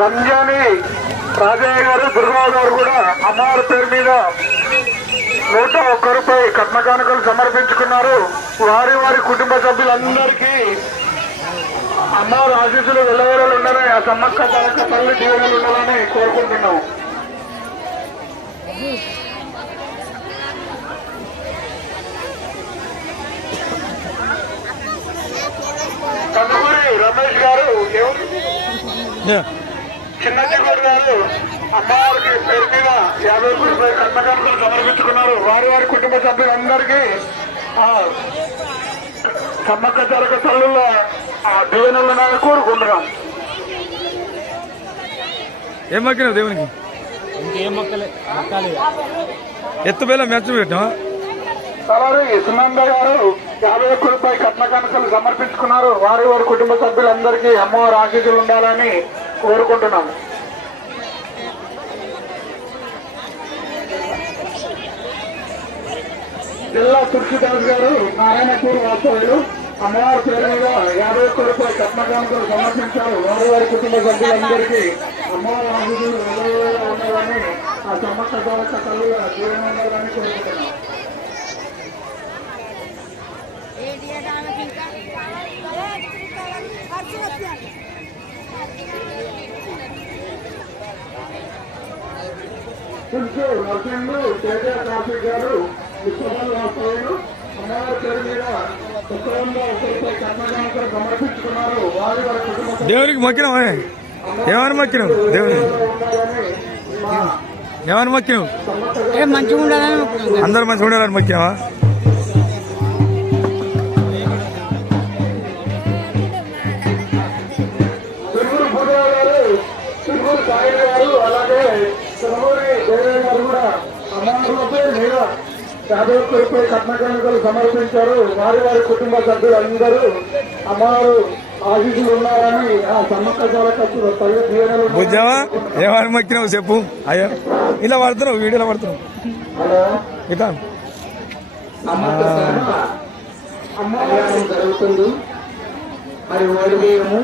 రంజాని రాజయ్య గారు దుర్గారావు గారు కూడా అమ్మవారి పేరు మీద 101 రూపాయి కట్న కానుకలు సమర్పించుకున్నారు. వారి వారి కుటుంబ సభ్యులందరికీ అమ్మవారి ఆశీస్సులు వెళ్ళవేళలు ఉండాలని, ఆ సమ్మక్క తలక తల్లి దీవెనలు ఉండాలని కోరుకుంటున్నాం. కందుకూరి రమేష్ గారు చిన్న చిగురు గారు అమ్మవారికి పేరు మీద 50 రూపాయల కట్న కానుకలు సమర్పించుకున్నారు. వారి వారి కుటుంబ సభ్యులందరికీ సమ్మక్క తలక తల్లుల దీవెనలు ఉన్నాయని కోరుకుంటున్నాం. ఏం మొక్కినావు దేవునికి? ఇంకేం మొక్కలే మొక్కాలి. ఎత్తుబేల మెచ్చ పెట్టాం. తలారి సునంద గారు 51 రూపాయల కట్న కానుకలు సమర్పించుకున్నారు. వారి వారి కుటుంబ సభ్యులందరికీ అమ్మవారి ఆశీస్సులు ఉండాలని కోరుకుంటున్నాం. జిల్లా తులసిదాస్ గారు నారాయణపూర్ వాస్తవ్యులు అమ్మవారి పేరు మీద 51 రూపాయల కట్న కానుకలు సమర్పించారు. వారి వారి కుటుంబ సభ్యులందరికీ అమ్మవారి ఆశీస్సులు ఉండాలని, ఆ సమ్మక్క సారక్క తల్లుల జీవనం ఉండాలని కోరుకుంటున్నాం. నరసింహులు తేజ కార్తీక్ గారు విశ్వనాథ్ వాస్తవ్యులు అమ్మవారి పేరు మీద 101 రూపాయల కట్న కానుకలు సమర్పించుకున్నారు. వారి వారి కుటుంబ దేవునికి మొక్కినావా? ఏమని మొక్కినావు? దేవుని ఏమని మొక్కినావు? మంచిగా ఉండాలని అందరు మంచిగా ఉండాలని మొక్కావా? సాయి గారు అలాగే తిరుమూరి దేవయ్య గారు కూడా అమ్మవారి మీద 51 రూపాయల కట్న కానుకలు సమర్పించారు. వారి వారి కుటుంబ సభ్యులందరూ అమ్మవారు ఆశీస్సులు ఉన్నారని, ఆ సమ్మక్క సారక్క తల్లి దీవెనలు. బుజ్జావా ఏమని మొక్కినావు చెప్పు. అయ్యో ఇలా పడుతున్నావు, వీడియోలో పడుతున్నావు. ఇట్లా అమ్మవారి జరుగుతుంది. మరి ఓడి బియ్యము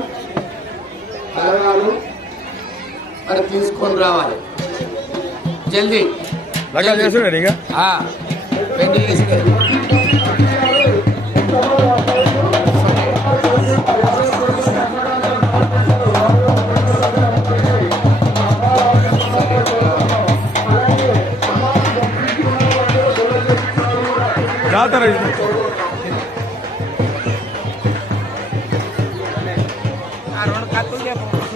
అలవాలు మరి తీసుకొని రావాలి జల్దీ. లగ్గాలు చేస్తున్నాడు ఇక పెళ్లి చేసుకుని జాతర రెండు కత్తులు చెప్పు.